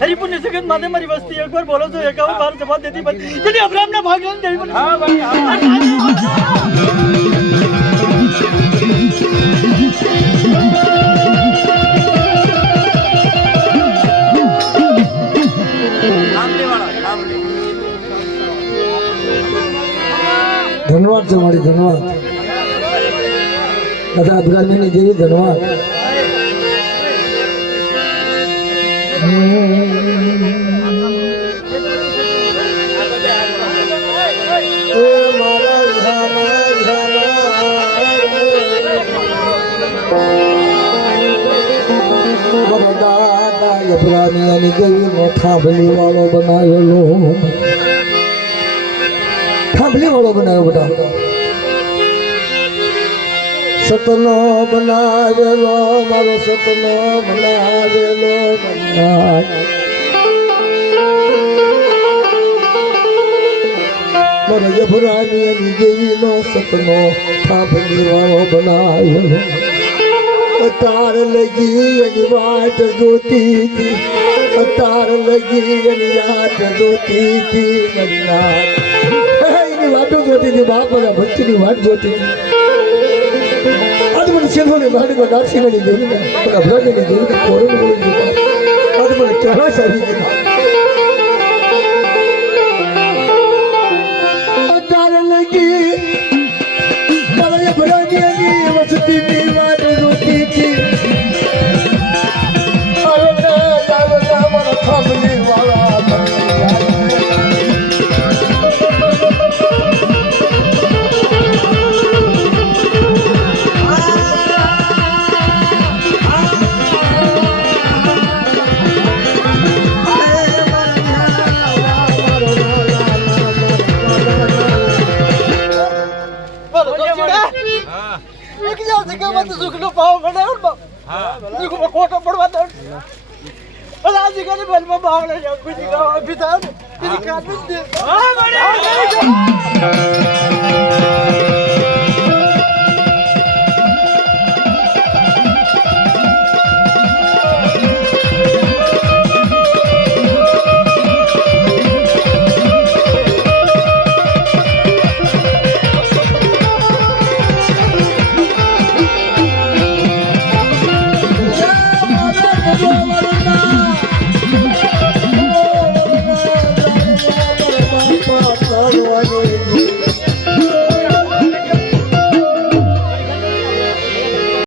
हरिपुर निसर्गत माते मारी वस्ती एक बार बोलो तो एक बार जवाब देती बस चलिए अब्राहम ने भाग लेने देवी हां भाई धन्यवाद तुम्हारी धन्यवाद दादा अब्राहम ने देवी धन्यवाद અબ્રાહમિયાની ગલીનો થાંભલી વાળો બનાવેલો બેટા સતનો બનાવેલો મારો સતનો બનાવેલો મારા અબ્રાહમિયાની દેવીનો સતનો થાંભલી વાળો બનાવેલો तार लगी एनी वाट जोती थी तार लगी एनी वाट जोती थी मन्ना एनी वाट जोती थी बाप वाला भक्ति की वाट जोती थी आज मन सेनो ने बाड़ी को दासी ने देवी ने पर अब्राहम ने देवी को कोरन बोली दी आज मन कहना सही थी तार लगी मारा अब्राहम की वसती की वाट कोटा पड़वा दो आज का बल में बावले जाओ कुछ का बिता तेरी काबिल दे हां बड़े